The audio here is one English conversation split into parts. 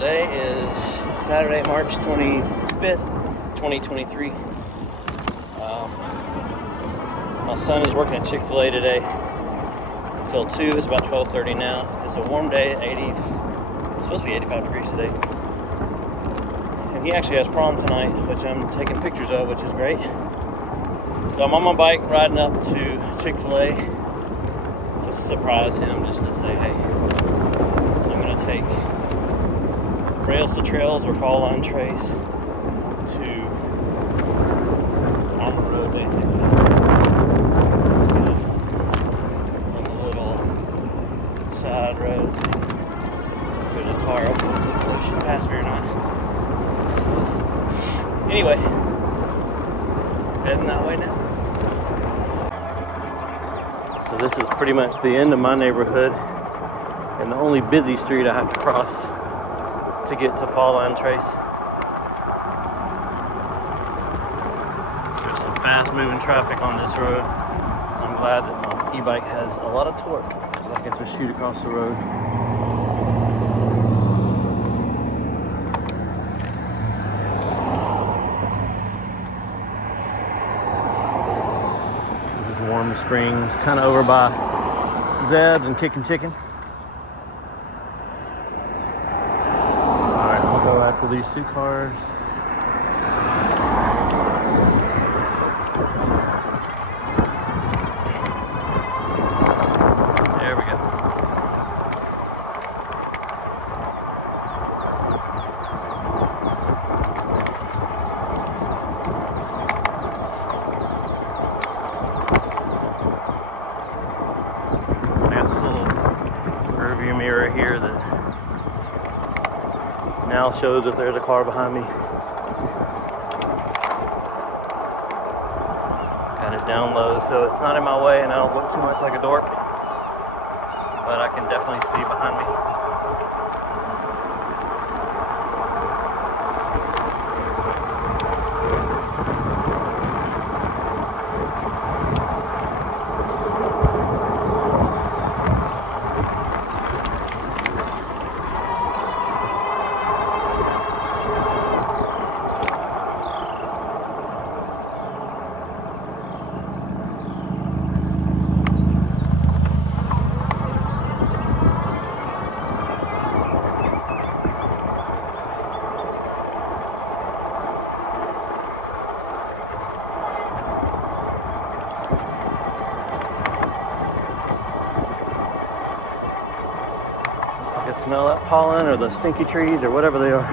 Today is Saturday, March 25th, 2023. My son is working at Chick-Fil-A today until 2. It's about 12:30 now. It's a warm day, it's supposed to be 85 degrees today. And he actually has prom tonight, which I'm taking pictures of, which is great. So I'm on my bike riding up to Chick-Fil-A to surprise him, just to say hey. So I'm going to take rails to trails or fall line trace to on the road, basically. On the little side road. There's a car up there. She should pass me or not. Anyway, heading that way now. So this is pretty much the end of my neighborhood and the only busy street I have to cross to get to fall line trace. There's some fast moving traffic on this road, so I'm glad that my e-bike has a lot of torque so I can just shoot across the road. This is Warm Springs, kind of over by Zeb's and Kickin' Chicken. After these two cars. There we go. So I got this little rearview mirror here that now shows if there's a car behind me. Got it down low so it's not in my way and I don't look too much like a dork, but I can definitely see behind me. I can smell that pollen or the stinky trees or whatever they are.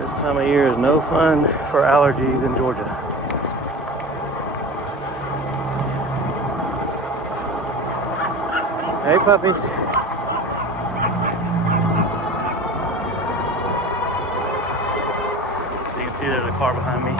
This time of year is no fun for allergies in Georgia. Hey puppies. So you can see there's a car behind me.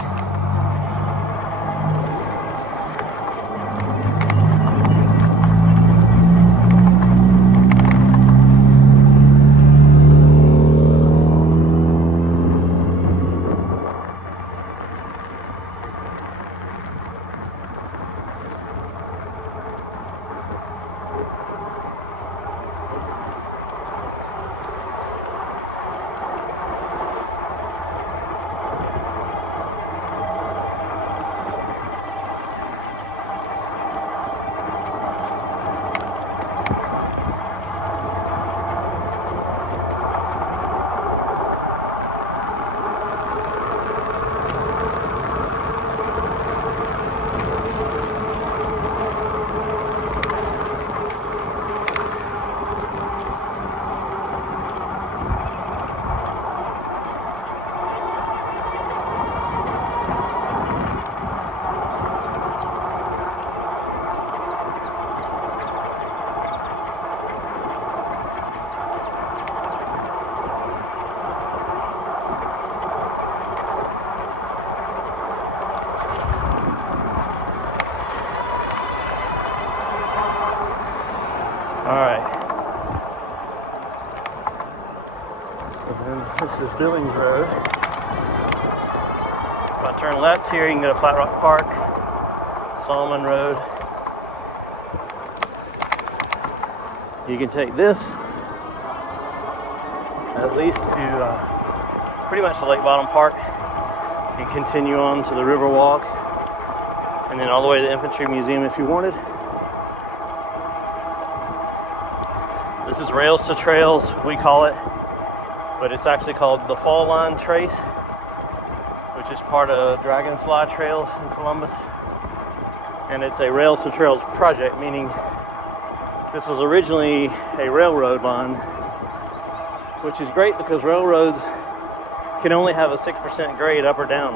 Alright. So then this is Billings Road. If I turn left here, you can go to Flat Rock Park, Solomon Road, You can take this at least to pretty much the Lake Bottom Park and continue on to the Riverwalk and then all the way to the Infantry Museum if you wanted. This is Rails to Trails, we call it, but it's actually called the Fall Line Trace, which is part of Dragonfly Trails in Columbus. And it's a Rails to Trails project, meaning this was originally a railroad line, which is great because railroads can only have a 6% grade up or down.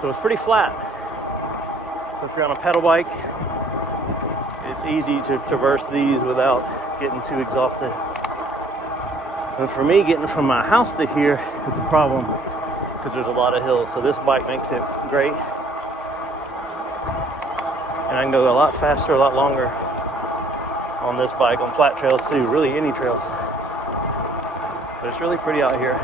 So it's pretty flat. So if you're on a pedal bike, it's easy to traverse these without getting too exhausted. And for me, getting from my house to here is a problem because there's a lot of hills. So this bike makes it great. And I can go a lot faster, a lot longer on this bike, on flat trails too, really any trails. But it's really pretty out here.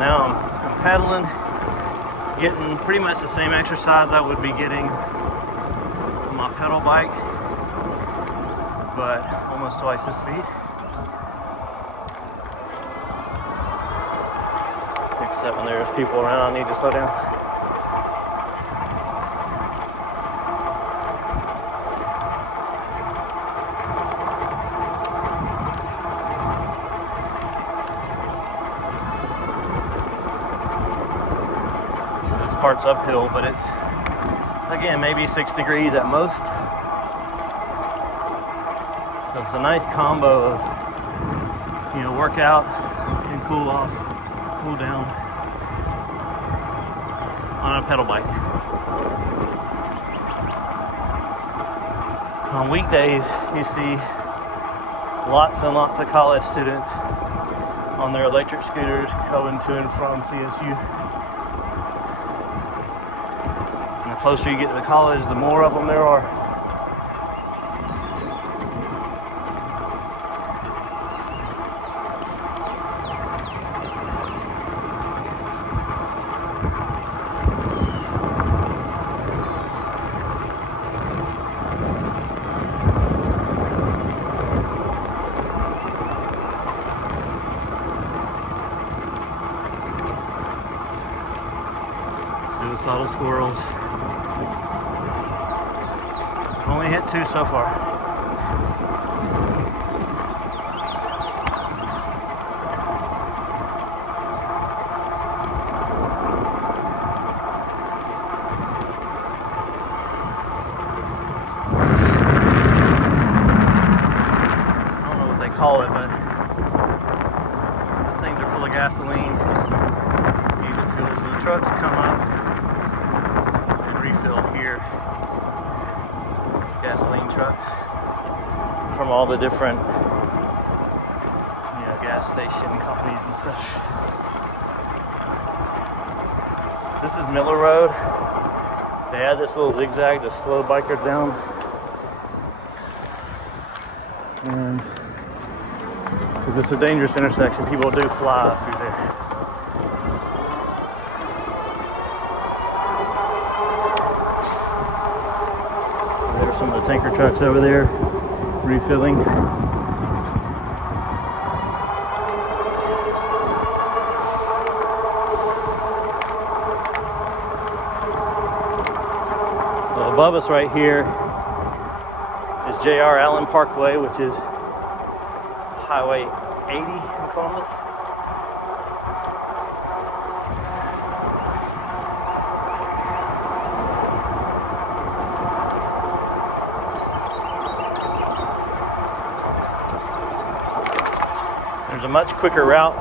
Now I'm paddling, getting pretty much the same exercise I would be getting on my pedal bike, but almost twice the speed. Except when there's people around, I need to slow down. Part's uphill, but it's again maybe 6 degrees at most, so it's a nice combo of, you know, workout and cool off, cool down on a pedal bike. On weekdays you see lots and lots of college students on their electric scooters going to and from CSU. The closer you get to the college, the more of them there are. Suicidal squirrels. Only hit 2 so far. I don't know what they call it, but these things are full of gasoline. Diesel fuel, so the trucks come up and refill here. Gasoline trucks from all the different, you know, gas station companies and such. This is Miller Road. They had this little zigzag to slow bikers down, and because it's a dangerous intersection, people do fly through there. Some of the tanker trucks over there refilling. So above us right here is J.R. Allen Parkway, which is Highway 80 in Columbus. There's a much quicker route,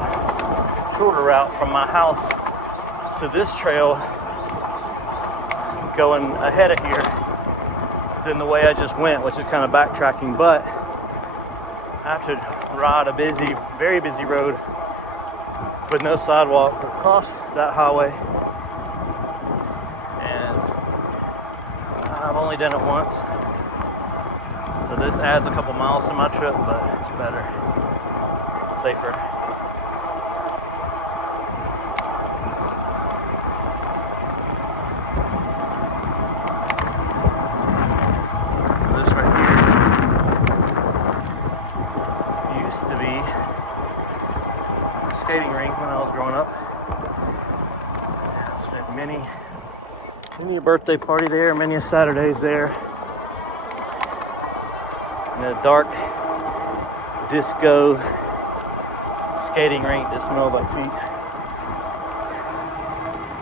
shorter route from my house to this trail going ahead of here than the way I just went, which is kind of backtracking, but I have to ride a busy, very busy road with no sidewalk across that highway. And I've only done it once. So this adds a couple miles to my trip, but it's better, safer. So this right here used to be a skating rink when I was growing up. Spent many a birthday party there, many a Saturdays there. In a dark disco skating rink that smelled like feet.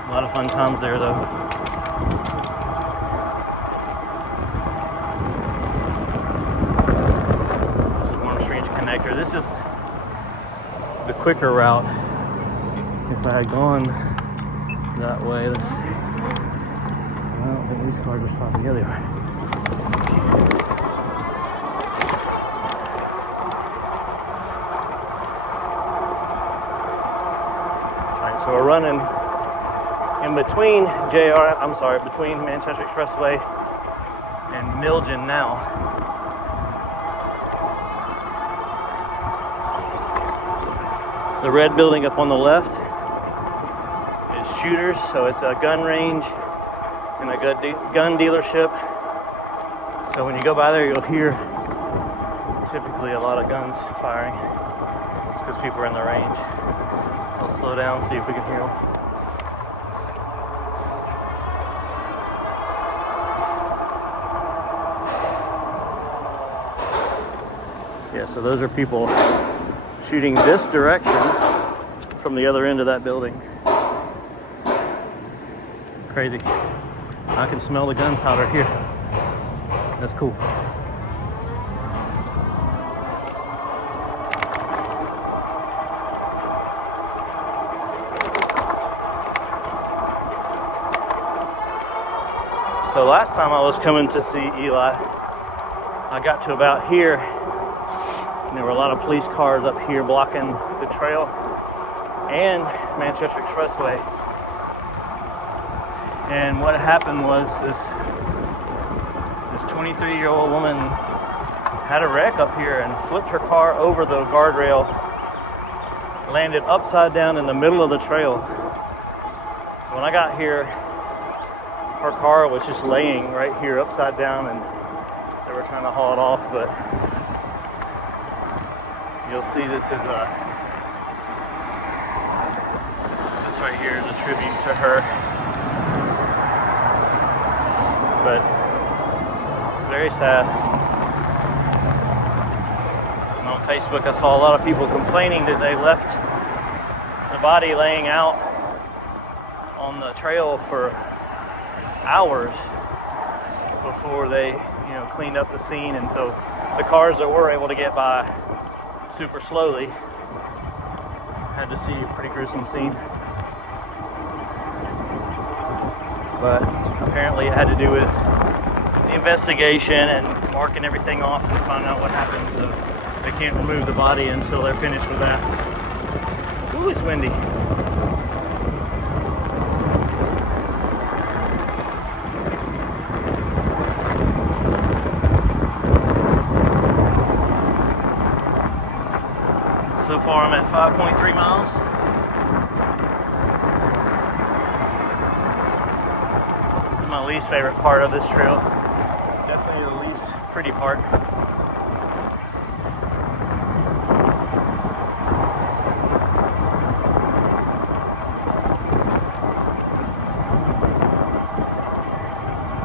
A lot of fun times there though. This is Warm Springs Connector. This is the quicker route. If I had gone that way, let's see. I don't think these cars are stopping. Yeah, they are. So we're running in between between Manchester Expressway and Milgen now. The red building up on the left is Shooters, so it's a gun range and a gun dealership. So when you go by there, you'll hear typically a lot of guns firing. It's because people are in the range. So slow down, see if we can hear them. Yeah, so those are people shooting this direction from the other end of that building. Crazy. I can smell the gunpowder here. That's cool. So last time I was coming to see Eli, I got to about here, and there were a lot of police cars up here blocking the trail and Manchester Expressway. And what happened was this 23-year-old woman had a wreck up here and flipped her car over the guardrail, landed upside down in the middle of the trail. So when I got here, her car was just laying right here upside down, and they were trying to haul it off, but you'll see this right here is a tribute to her. But it's very sad. And on Facebook I saw a lot of people complaining that they left the body laying out on the trail for hours before they, cleaned up the scene, and so the cars that were able to get by super slowly had to see a pretty gruesome scene. But apparently it had to do with the investigation and marking everything off and find out what happened, so they can't remove the body until they're finished with that. Ooh, it's windy. So far I'm at 5.3 miles. This is my least favorite part of this trail. Definitely the least pretty part.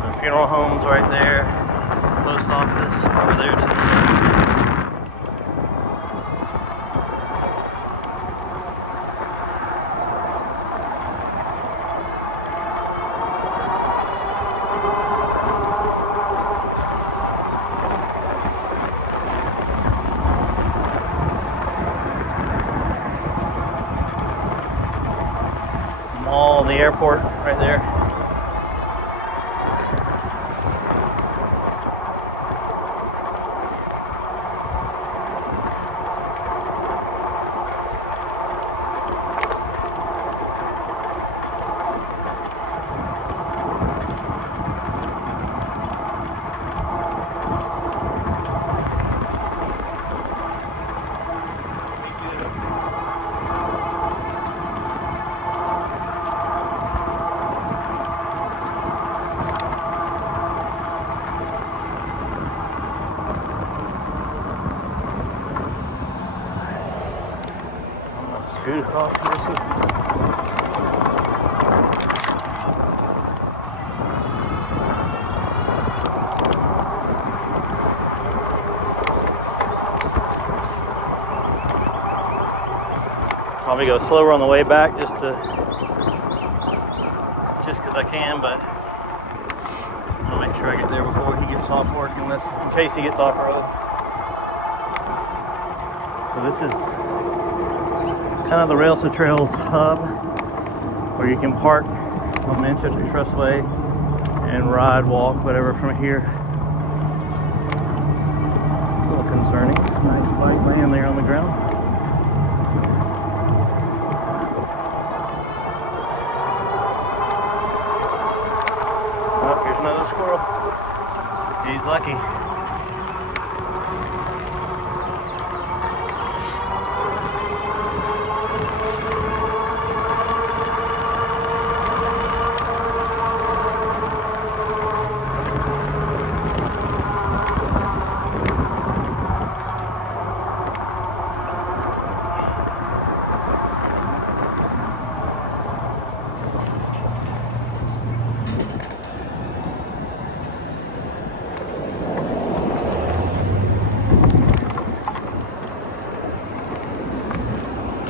The funeral home's right there. Post office over there to the left. Mall, the airport right there. Scoot across here. Probably go slower on the way back just because I can, but I'll make sure I get there before he gets off work, in case he gets off early. So this is kind of the Rails to Trails hub, where you can park on the Manchester Expressway and ride, walk, whatever from here. A little concerning. Nice bike laying there on the ground. Oh, here's another squirrel. He's lucky.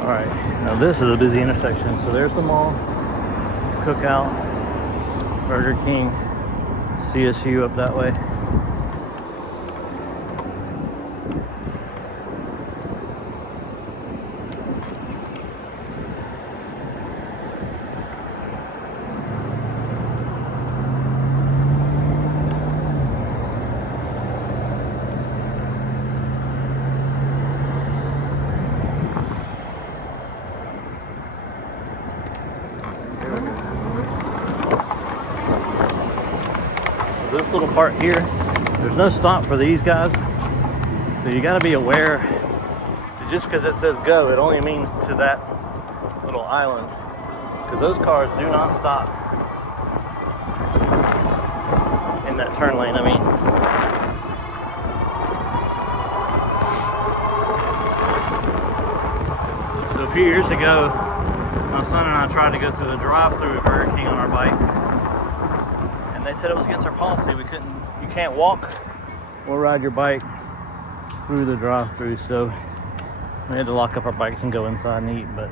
Alright, now this is a busy intersection. So there's the mall, Cookout, Burger King, CSU up that way. This little part here, there's no stop for these guys, so you got to be aware that just because it says go, it only means to that little island, because those cars do not stop in that turn lane. I mean, so a few years ago, my son and I tried to go through the drive-through at Burger King on our bikes. They said it was against our policy. You can't walk or ride your bike through the drive-thru, so we had to lock up our bikes and go inside and eat. But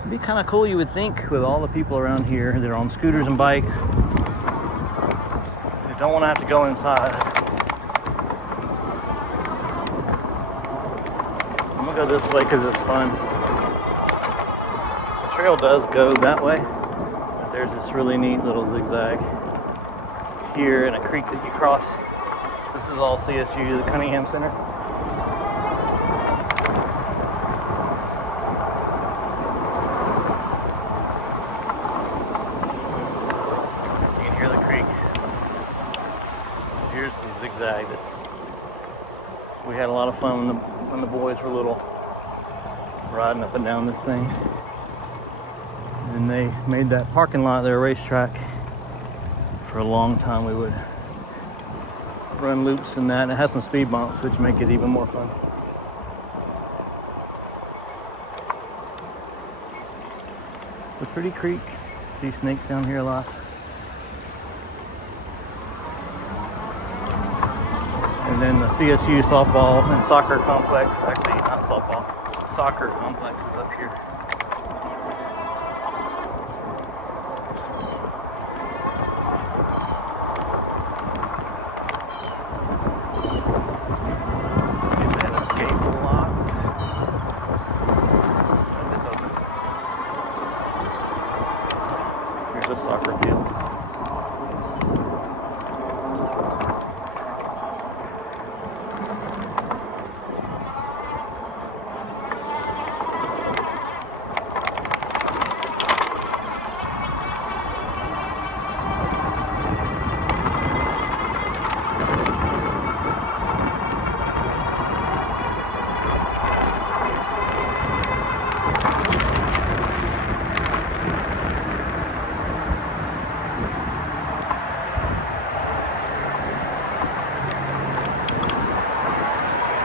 it'd be kind of cool, you would think, with all the people around here that are on scooters and bikes who don't want to have to go inside. I'm gonna go this way because it's fun. The trail does go that way. There's this really neat little zigzag here and a creek that you cross. This is all CSU, the Cunningham Center. You can hear the creek. Here's the zigzag. We had a lot of fun when the boys were little, riding up and down this thing. And they made that parking lot their racetrack. For a long time we would run loops in that, and it has some speed bumps which make it even more fun. It's a pretty creek. See snakes down here a lot. And then the CSU softball and soccer complex, actually not softball, soccer complex is up here. Soccer field.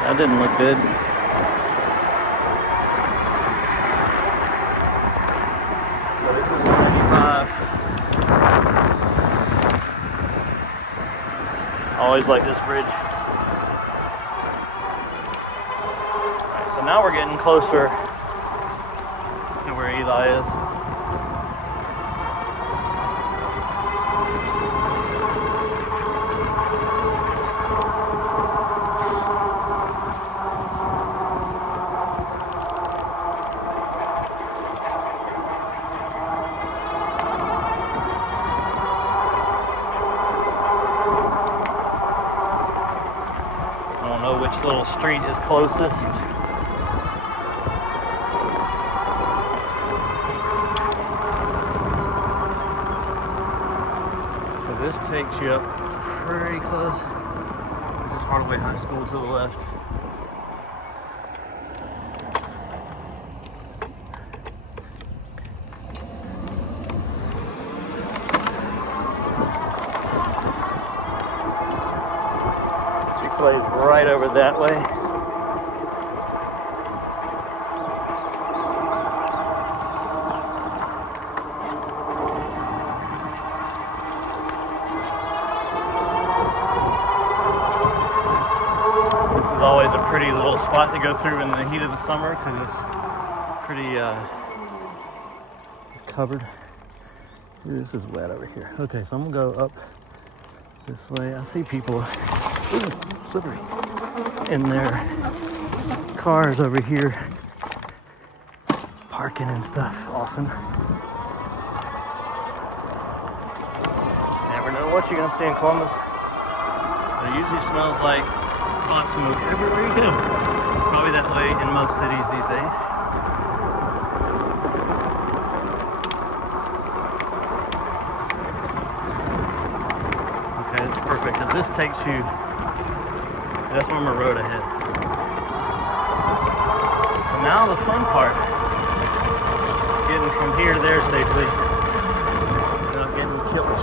That didn't look good. always like this bridge. Alright, so now we're getting closer to where Eli is. Which little street is closest? So this takes you up pretty close. This is Hardaway High School to the left. Chick-fil-A is right over that way. This is always a pretty little spot to go through in the heat of the summer because it's pretty covered. This is wet over here. Okay, so I'm gonna go up this way. I see people, slippery, in their cars over here, parking and stuff often. Never know what you're gonna see in Columbus. It usually smells like hot smoke everywhere you go. Probably that way in most cities these days. Okay, that's perfect because this takes you. That's on the road ahead. So now the fun part, getting from here to there safely without getting killed.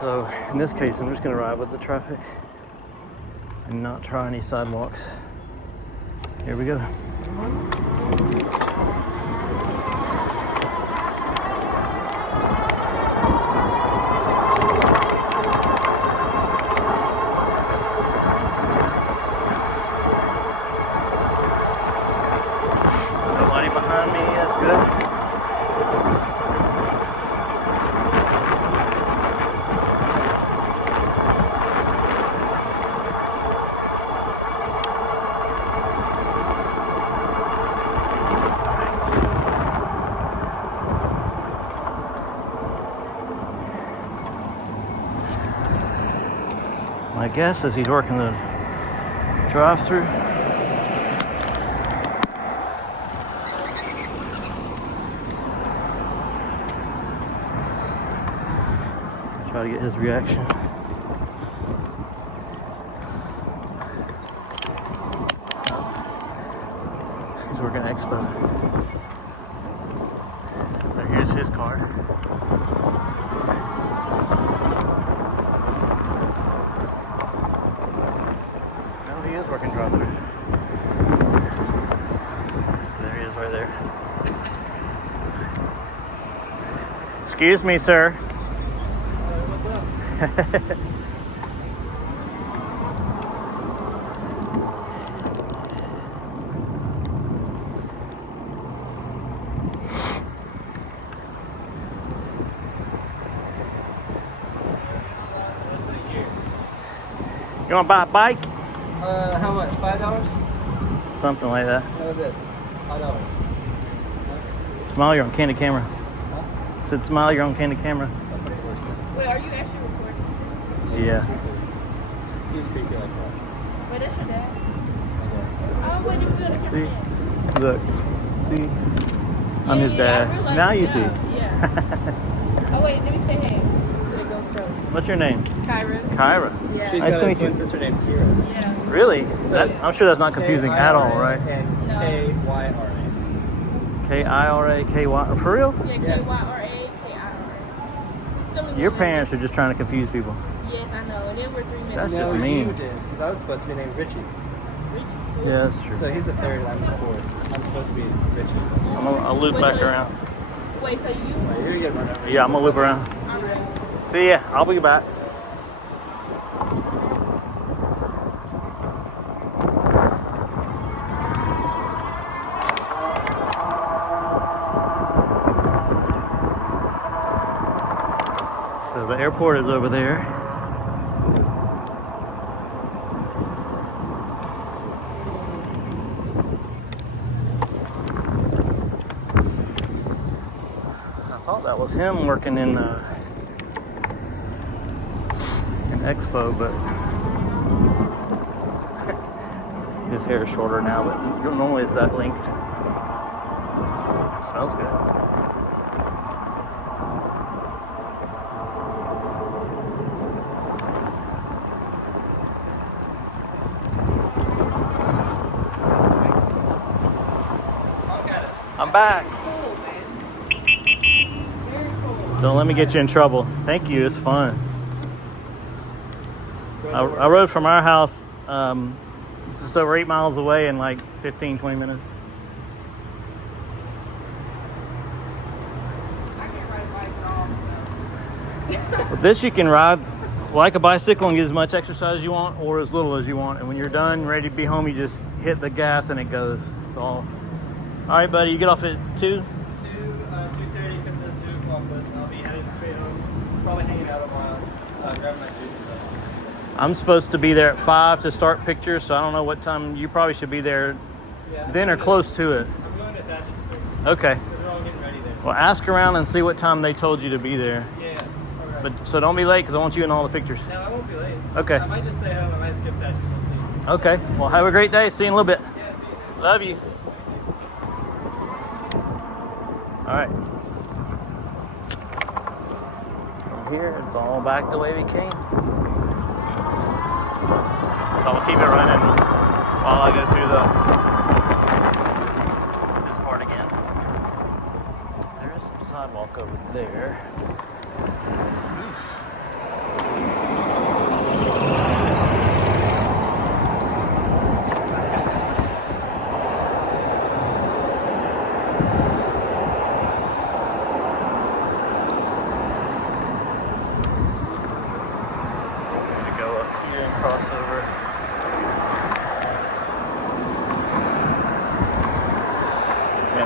So in this case, I'm just going to ride with the traffic and not try any sidewalks. Here we go. Nobody behind me, that's good. My guess is he's working the drive-through. Try to get his reaction. He's working Expo. So here's his car. He is working drive-through. So there he is right there. Excuse me, sir. What's up? You want to buy a bike? How much? $5? Something like that. How about this? $5. Smile, you're on candid camera. Huh? I said smile, you're on candid camera. That's unfortunate. Wait, are you actually recording? Yeah. He's creepy like that. Wait, that's your dad? That's my dad. Oh, wait, you feel like See? Look. See? I'm his dad. Now you see. Yeah. Oh, wait, let me say hey to the GoPro. What's your name? Kyra. Kyra. Yeah. She's Nice got to a meet twin you. sister named Kira. Yeah. Really? So I'm sure that's not confusing at all, right? And No. Kyra. K-I-R-A, K-Y. For real? Yeah, Kyra, K-I-R-A. Your parents are just trying to confuse people. Yes, I know. And then we're 3 minutes. That's No, just mean. you did, because I was supposed to be named Ritchie. Ritchie. Yeah, that's true. So he's the third, I'm the fourth. I'm supposed to be Ritchie. I'll loop back around. Wait, so you? Right, you're gonna get run over. Yeah, I'm gonna loop around. All right. See ya. I'll be back. So the airport is over there. I thought that was him working in Expo, but his hair is shorter now, but normally it's that length. It smells good. I'm back. Cool, man. Very cool. Don't let me get you in trouble. Thank you. It's fun. I rode from our house just over 8 miles away in like 15, 20 minutes. I can't ride a bike at all, so. With this you can ride like a bicycle and get as much exercise as you want or as little as you want. And when you're done, ready to be home, you just hit the gas and it goes. It's all. All right, buddy. You get off at 2? 2:30 because of the 2 o'clock bus, and I'll be headed straight home. Probably hanging out a while, grabbing my suit and stuff. I'm supposed to be there at 5 to start pictures, so I don't know what time. You probably should be there then or close to it. I'm going to that just first. Okay. Because we're all getting ready there. Well, ask around and see what time they told you to be there. Yeah. All right. But so don't be late because I want you in all the pictures. No, I won't be late. Okay. I might just stay home. I might skip that. Just we'll see. Okay. Well, have a great day. See you in a little bit. Yeah, see you. Love you. All right. From here, it's all back the way we came. So I'll keep it running while I go through this part again. There is some sidewalk over there.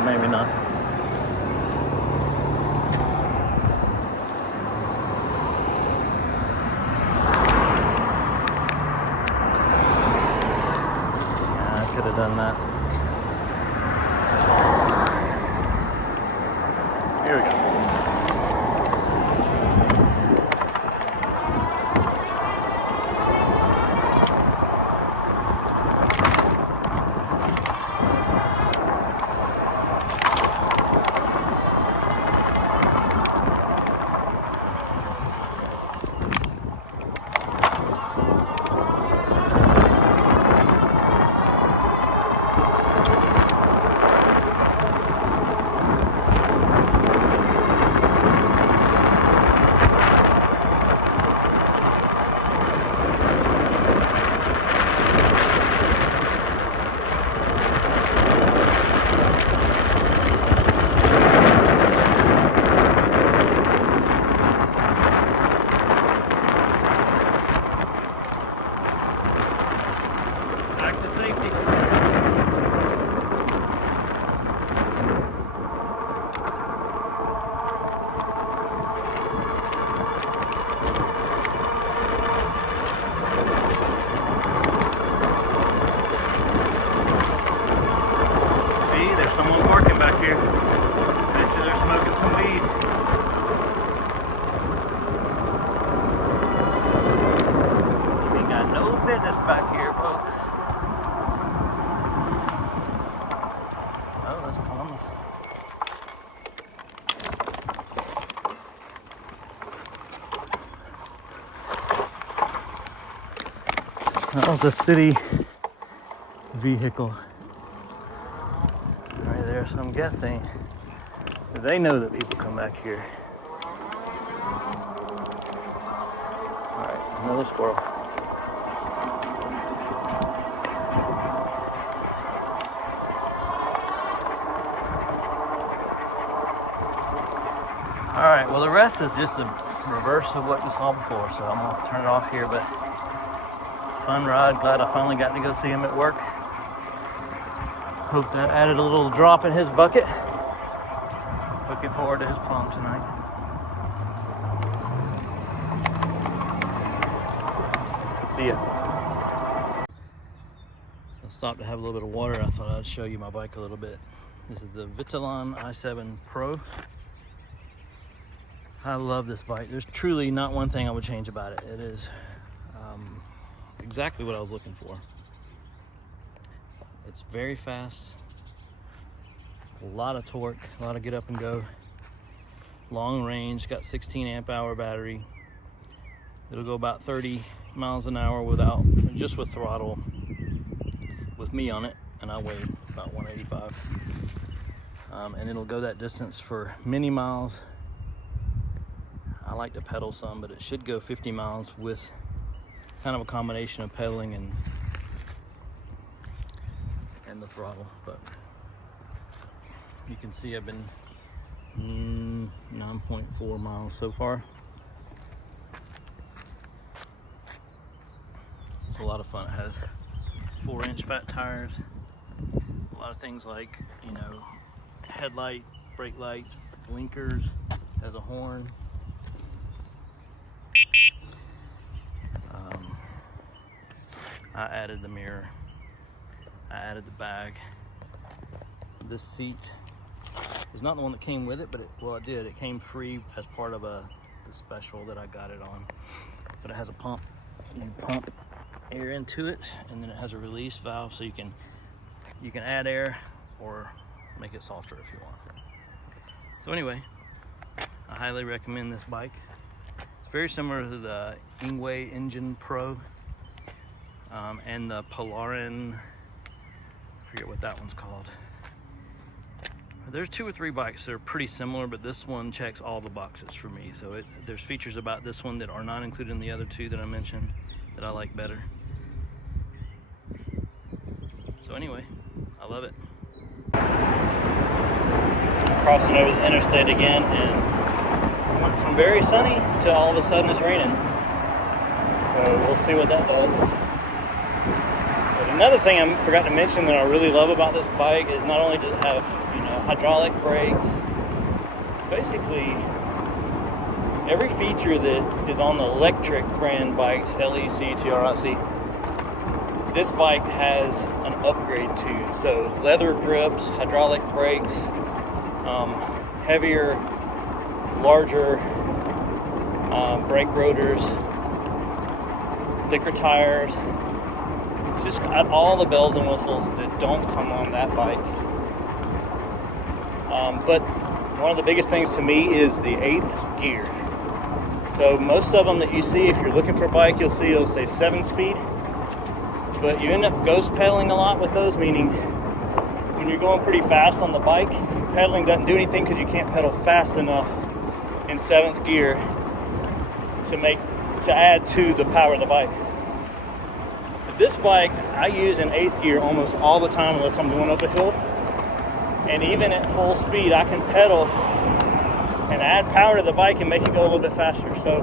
Maybe not. Yeah, I could have done that. Here we go. Back to safety. See, there's someone parking back here. Bet you they're smoking some weed. You ain't got no business back here, folks. Oh, that's Columbus. That was a city vehicle right there, so I'm guessing that they know that people come back here. Alright, another squirrel. Alright, well the rest is just the reverse of what you saw before, so I'm gonna turn it off here, but fun ride. Glad I finally got to go see him at work. Hope that added a little drop in his bucket. Looking forward to his prom tonight. See ya. I stopped to have a little bit of water. I thought I'd show you my bike a little bit. This is the Vitilan i7 Pro. I love this bike. There's truly not one thing I would change about it. It is exactly what I was looking for. It's very fast, a lot of torque, a lot of get up and go, long range, got 16 amp hour battery. It'll go about 30 miles an hour just with throttle, with me on it, and I weigh about 185. And it'll go that distance for many miles. I like to pedal some, but it should go 50 miles with kind of a combination of pedaling and the throttle. But you can see I've been 9.4 miles so far. It's a lot of fun. It has 4-inch fat tires, a lot of things like, you know, headlight, brake lights, blinkers, has a horn. I added the mirror, I added the bag. This seat is not the one that came with it, but it did. It came free as part of the special that I got it on. But it has a pump. You pump air into it, and then it has a release valve, so you can add air or make it softer if you want. So anyway, I highly recommend this bike. It's very similar to the Ingwe Engine Pro. And the Polarin, I forget what that one's called. There's 2 or 3 bikes that are pretty similar, but this one checks all the boxes for me. So there's features about this one that are not included in the other 2 that I mentioned that I like better. So anyway, I love it. Crossing over the interstate again, and went from very sunny to all of a sudden it's raining. So we'll see what that does. Another thing I forgot to mention that I really love about this bike is not only does it have, you know, hydraulic brakes, it's basically every feature that is on the electric brand bikes, LEC, TRIC, this bike has an upgrade to. So leather grips, hydraulic brakes, heavier, larger brake rotors, thicker tires. Just got all the bells and whistles that don't come on that bike. But one of the biggest things to me is the 8th gear. So most of them that you see, if you're looking for a bike, you'll see it'll say 7-speed. But you end up ghost pedaling a lot with those, meaning when you're going pretty fast on the bike, pedaling doesn't do anything because you can't pedal fast enough in 7th gear to add to the power of the bike. This bike I use in 8th gear almost all the time unless I'm going up a hill. And even at full speed, I can pedal and add power to the bike and make it go a little bit faster. So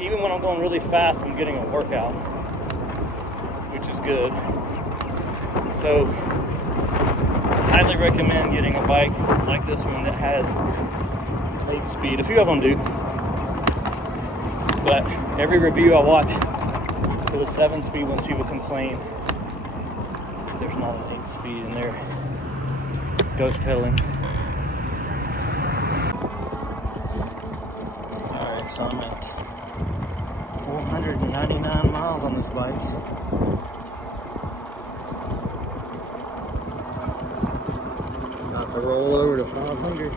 even when I'm going really fast, I'm getting a workout, which is good. So I highly recommend getting a bike like this one that has 8 speed. A few of them do. But every review I watch for the 7-speed ones, people complain there's not an 8-speed in there. Ghost pedaling. Alright, so I'm at 499 miles on this bike. Got to roll over to 500.